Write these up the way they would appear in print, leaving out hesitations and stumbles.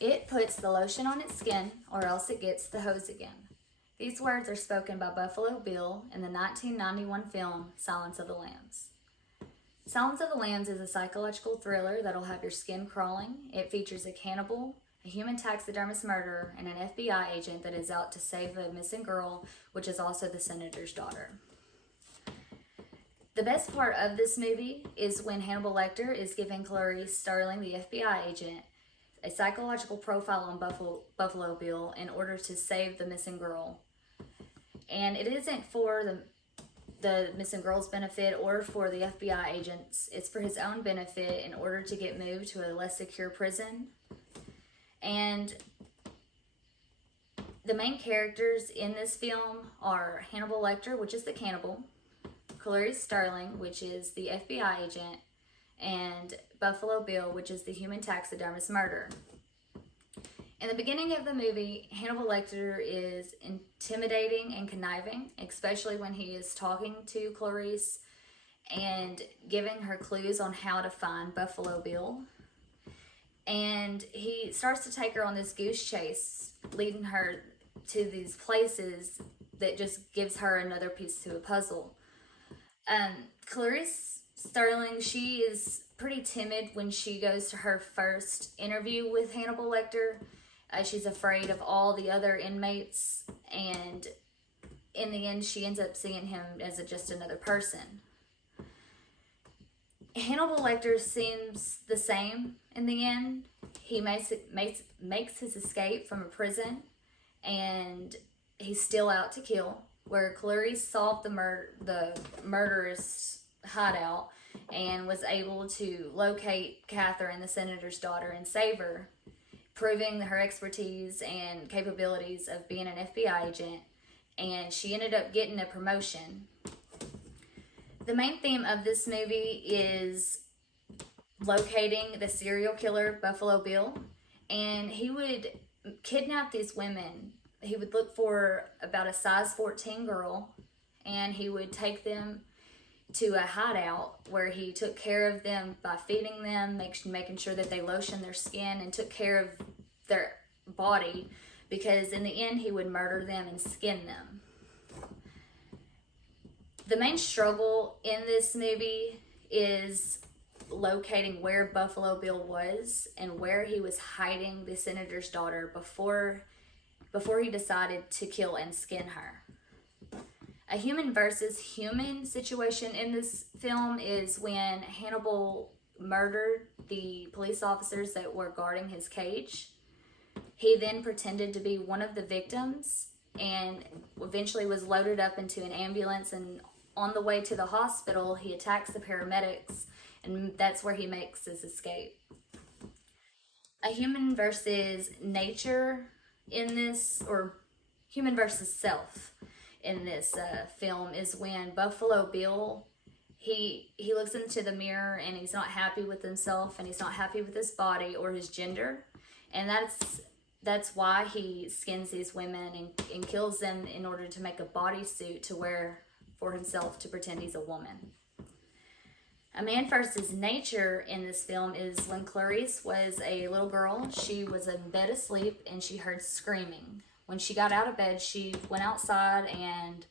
It puts the lotion on its skin, or else it gets the hose again. These words are spoken by Buffalo Bill in the 1991 film Silence of the Lambs. Silence of the Lambs is a psychological thriller that'll have your skin crawling. It features a cannibal, a human taxidermist murderer, and an FBI agent that is out to save a missing girl, which is also the senator's daughter. The best part of this movie is when Hannibal Lecter is giving Clarice Starling, the FBI agent, a psychological profile on Buffalo Bill in order to save the missing girl. And it isn't for the missing girl's benefit or for the FBI agents. It's for his own benefit in order to get moved to a less secure prison. And the main characters in this film are Hannibal Lecter, which is the cannibal, Clarice Starling, which is the FBI agent, and Buffalo Bill, which is the human taxidermist murderer. In the beginning of the movie, Hannibal Lecter is intimidating and conniving, especially when he is talking to Clarice and giving her clues on how to find Buffalo Bill. And he starts to take her on this goose chase, leading her to these places that just gives her another piece to a puzzle. Clarice Starling, she is pretty timid when she goes to her first interview with Hannibal Lecter. She's afraid of all the other inmates, and in the end, she ends up seeing him as just another person. Hannibal Lecter seems the same in the end. He makes his escape from a prison, and he's still out to kill. Where Clarice solved the murderous hideout and was able to locate Catherine, the senator's daughter, and save her, proving her expertise and capabilities of being an FBI agent, and she ended up getting a promotion. The main theme of this movie is locating the serial killer, Buffalo Bill, and he would kidnap these women. He would look for about a size 14 girl, and he would take them to a hideout where he took care of them by feeding them, making sure that they lotioned their skin and took care of their body, because in the end he would murder them and skin them. The main struggle in this movie is locating where Buffalo Bill was and where he was hiding the senator's daughter before he decided to kill and skin her. A human versus human situation in this film is when Hannibal murdered the police officers that were guarding his cage. He then pretended to be one of the victims and eventually was loaded up into an ambulance, and on the way to the hospital, he attacks the paramedics, and that's where he makes his escape. A human versus nature in this, or human versus self in this film, is when Buffalo Bill, he looks into the mirror and he's not happy with himself, and he's not happy with his body or his gender, and that's why he skins these women and kills them in order to make a bodysuit to wear for himself to pretend he's a woman. A man versus nature in this film is when Clarice was a little girl. She was in bed asleep and she heard screaming. When she got out of bed, she went outside and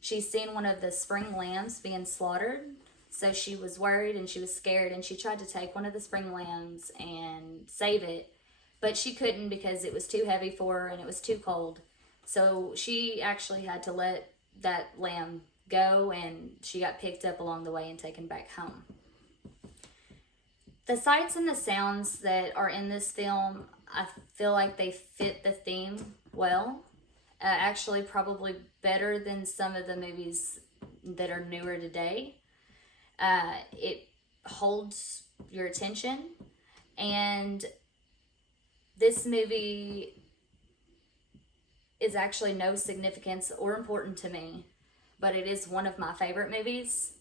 she seen one of the spring lambs being slaughtered. So she was worried and she was scared, and she tried to take one of the spring lambs and save it, but she couldn't because it was too heavy for her and it was too cold. So she actually had to let that lamb go, and she got picked up along the way and taken back home. The sights and the sounds that are in this film, I feel like they fit the theme well. Actually, probably better than some of the movies that are newer today. It holds your attention, and this movie is actually no significance or important to me, but it is one of my favorite movies.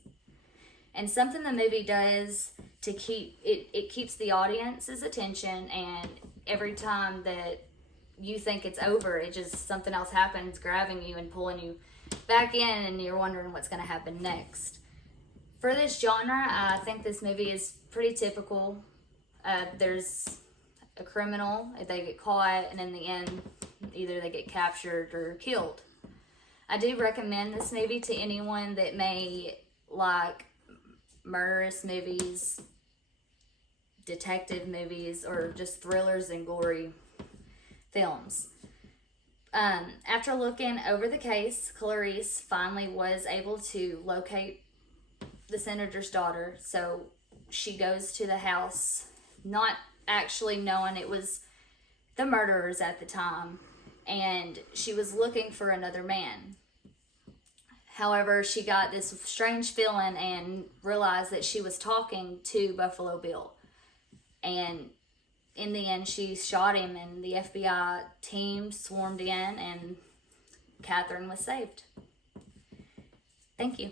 And something the movie does to keep it keeps the audience's attention, and every time that you think it's over, it just, something else happens, grabbing you and pulling you back in, and you're wondering what's going to happen next. For this genre, I think this movie is pretty typical. There's a criminal if they get caught, and in the end, either they get captured or killed. I do recommend this movie to anyone that may like murderous movies, detective movies, or just thrillers and gory films. After looking over the case, Clarice finally was able to locate the senator's daughter. So she goes to the house, not actually knowing it was the murderers at the time, and she was looking for another man. However, she got this strange feeling and realized that she was talking to Buffalo Bill. And in the end, she shot him, and the FBI team swarmed in, and Catherine was saved. Thank you.